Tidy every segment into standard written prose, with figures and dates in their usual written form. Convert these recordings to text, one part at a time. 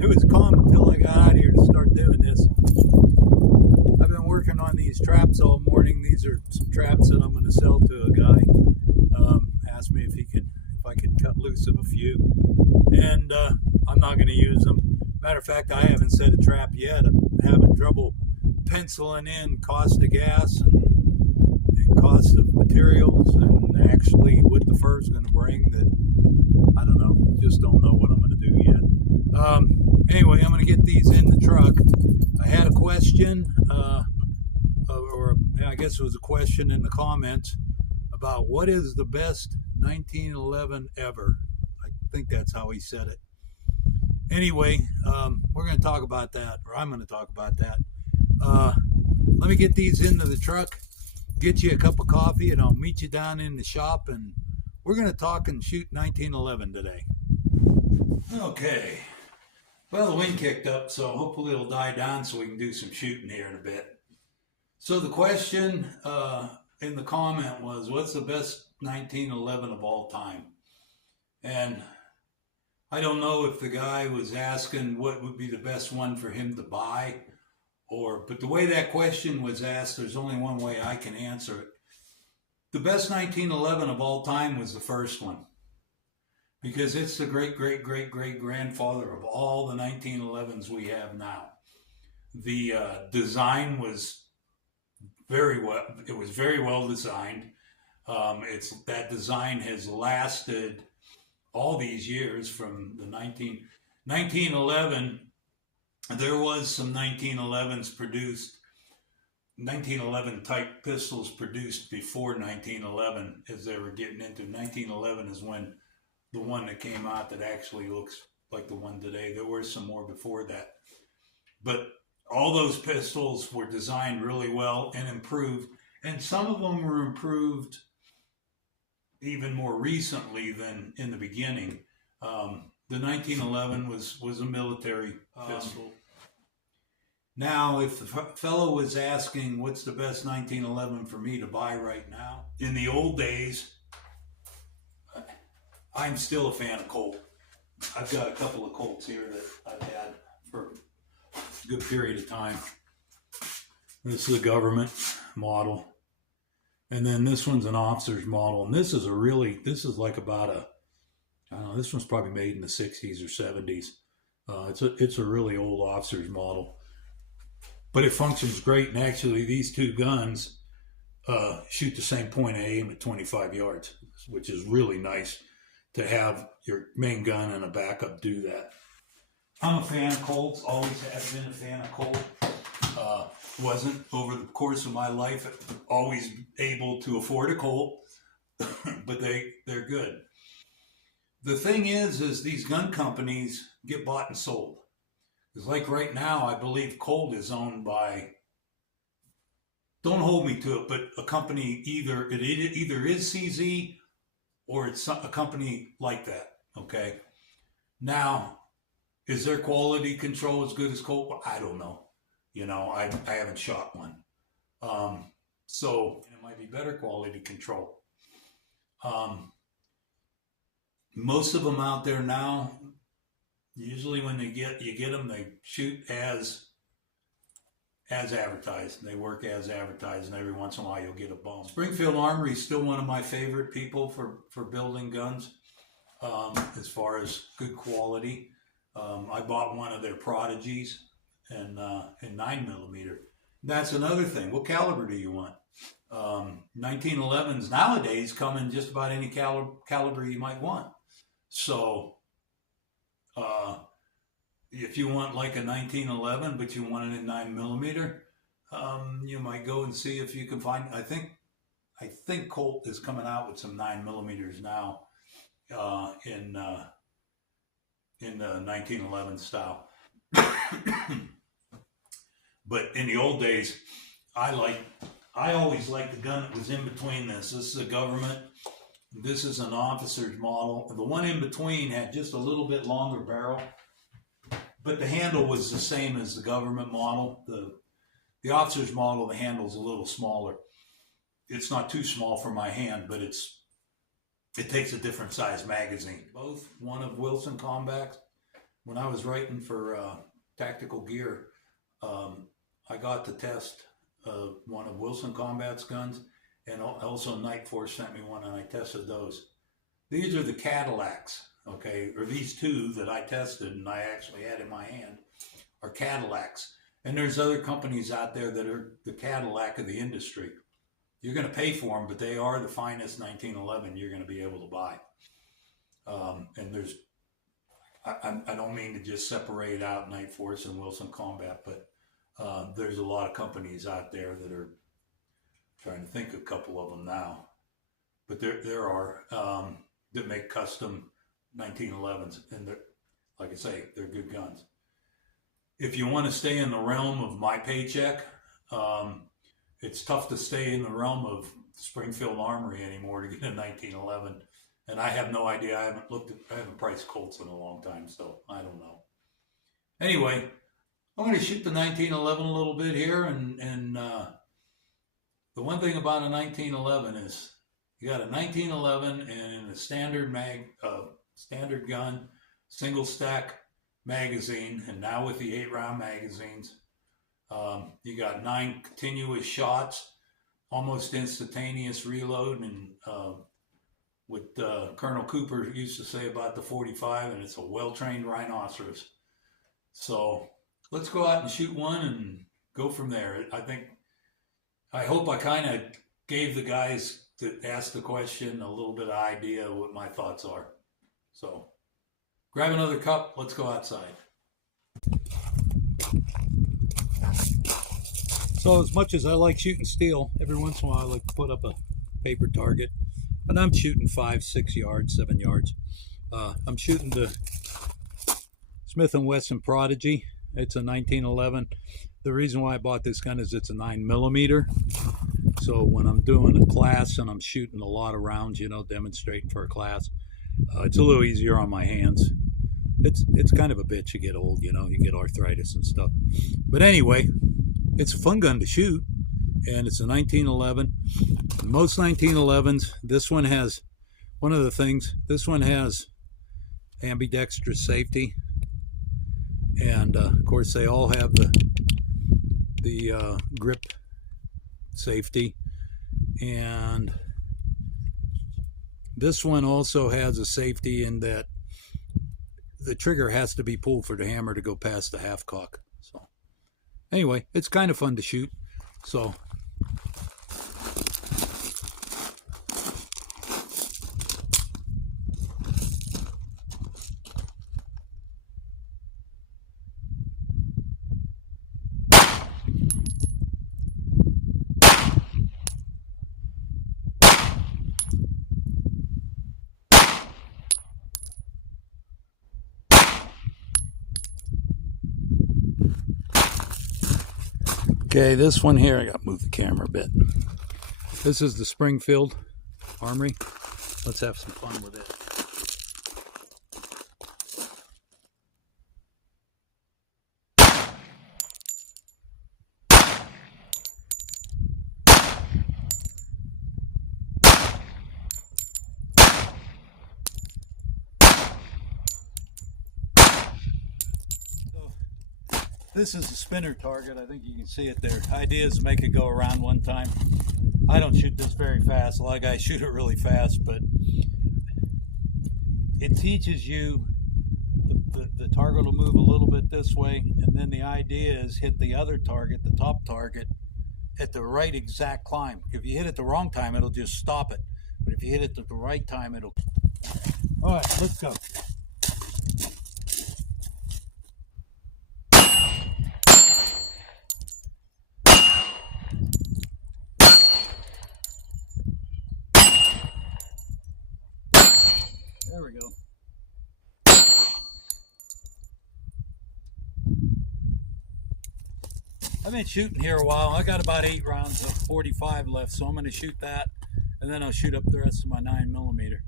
It was calm until I got out here to start doing this. I've been working on these traps all morning. These are some traps that I'm going to sell to a guy. Asked me if I could cut loose of a few, and I'm not going to use them. Matter of fact, I haven't set a trap yet. I'm having trouble penciling in cost of gas and cost of materials, and actually what the fur is going to bring. That I don't know. Just don't know what I'm going to do yet. Anyway, I'm going to get these in the truck. I had a question, or I guess it was a question in the comments about what is the best 1911 ever. I think that's how he said it. Anyway, we're going to talk about that, or I'm going to talk about that. Let me get these into the truck, get you a cup of coffee, and I'll meet you down in the shop, and we're going to talk and shoot 1911 today. Okay. Well, the wind kicked up, so hopefully it'll die down so we can do some shooting here in a bit. So the question in the comment was, what's the best 1911 of all time? And I don't know if the guy was asking what would be the best one for him to buy, but the way that question was asked, there's only one way I can answer it. The best 1911 of all time was the first one, because it's the great-great-great-great-grandfather of all the 1911s we have now. The design was very well designed. That design has lasted all these years from the 1911. There was some 1911s produced, 1911 type pistols produced before 1911 as they were getting into 1911 is when the one that came out that actually looks like the one today. There were some more before that. But all those pistols were designed really well and improved. And some of them were improved even more recently than in the beginning. The 1911 was a military pistol. Now, if the fellow was asking what's the best 1911 for me to buy right now, in the old days, I'm still a fan of Colt. I've got a couple of Colts here that I've had for a good period of time. This is a government model. And then this one's an officer's model. And this is like about I don't know, this one's probably made in the 60s or 70s. It's a really old officer's model. But it functions great. And actually, these two guns shoot the same point of aim at 25 yards, which is really nice to have your main gun and a backup do that. I'm a fan of Colts, always have been a fan of Colt. Wasn't over the course of my life always able to afford a Colt, but they're good. The thing is these gun companies get bought and sold. Because like right now, I believe Colt is owned by, don't hold me to it, but a company either is CZ or it's a company like that, okay? Now, is their quality control as good as Colt? Well, I don't know. You know, I haven't shot one. So it might be better quality control. Most of them out there now, usually when you get them, they shoot as advertised. They work as advertised, and every once in a while you'll get a bump. Springfield Armory is still one of my favorite people for building guns, as far as good quality. I bought one of their Prodigies in 9mm. That's another thing. What caliber do you want? 1911s nowadays come in just about any caliber you might want. So if you want like a 1911, but you want it in 9mm, you might go and see if you can find. I think Colt is coming out with some 9mm now in the 1911 style. But in the old days, I always liked the gun that was in between this. This is a government. This is an officer's model. The one in between had just a little bit longer barrel, but the handle was the same as the government model. The officer's model, the handle's a little smaller. It's not too small for my hand, but it takes a different size magazine. Both one of Wilson Combat's when I was writing for Tactical Gear, I got to test one of Wilson Combat's guns, and also Night Force sent me one, and I tested those. These are the Cadillacs, okay, or these two that I tested and I actually had in my hand are Cadillacs. And there's other companies out there that are the Cadillac of the industry. You're going to pay for them, but they are the finest 1911 you're going to be able to buy. And there's, I don't mean to just separate out Night Force and Wilson Combat, but there's a lot of companies out there that are trying to think a couple of them now. But there are that make custom 1911s, and they're, like I say, they're good guns. If you want to stay in the realm of my paycheck, it's tough to stay in the realm of Springfield Armory anymore to get a 1911. And I have no idea. I haven't priced Colts in a long time, so I don't know. Anyway, I'm going to shoot the 1911 a little bit here, and the one thing about a 1911 is you got a 1911 and a standard standard gun, single stack magazine, and now with the 8-round magazines, you got 9 continuous shots, almost instantaneous reload, and what Colonel Cooper used to say about the 45, and it's a well-trained rhinoceros. So let's go out and shoot one and go from there. I hope I kind of gave the guys that asked the question a little bit of idea of what my thoughts are. So grab another cup, let's go outside. So as much as I like shooting steel, every once in a while I like to put up a paper target. And I'm shooting 5, 6 yards, 7 yards. I'm shooting the Smith & Wesson Prodigy. It's a 1911. The reason why I bought this gun is it's a 9mm. So when I'm doing a class and I'm shooting a lot of rounds, you know, demonstrating for a class, it's a little easier on my hands. It's kind of a bitch. You get old, you know, you get arthritis and stuff. But anyway, it's a fun gun to shoot, and it's a 1911. Most 1911s, this one has, one of the things, this one has ambidextrous safety, and of course they all have the grip safety, and this one also has a safety in that the trigger has to be pulled for the hammer to go past the half cock. So anyway, it's kind of fun to shoot. So okay, this one here, I got to move the camera a bit. This is the Springfield Armory. Let's have some fun with it. This is a spinner target. I think you can see it there. Idea is to make it go around one time. I don't shoot this very fast. A lot of guys shoot it really fast, but it teaches you the target will move a little bit this way, and then the idea is hit the other target, the top target, at the right exact climb. If you hit it the wrong time, it'll just stop it. But if you hit it at the right time, it'll... All right, let's go. There we go. I've been shooting here a while. I got about 8 rounds of 45 left, so I'm going to shoot that, and then I'll shoot up the rest of my 9mm.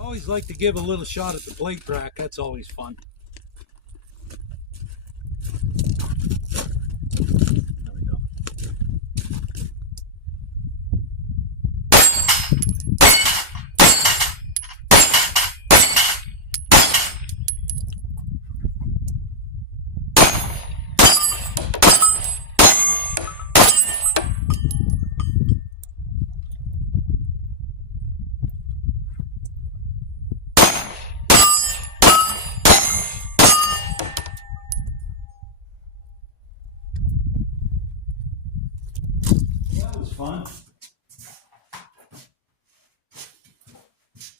Always like to give a little shot at the plate rack. That's always fun. fun.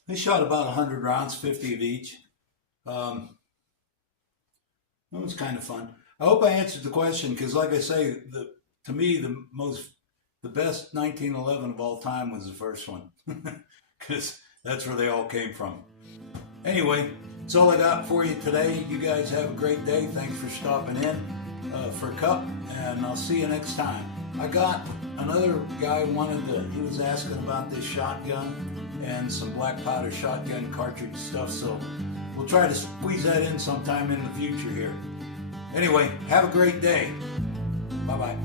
They shot about 100 rounds, 50 of each. It was kind of fun. I hope I answered the question because, like I say, to me the best 1911 of all time was the first one because that's where they all came from. Anyway, that's all I got for you today. You guys have a great day. Thanks for stopping in for a cup, and I'll see you next time. I got another guy he was asking about this shotgun and some black powder shotgun cartridge stuff, so we'll try to squeeze that in sometime in the future here. Anyway, have a great day. Bye-bye.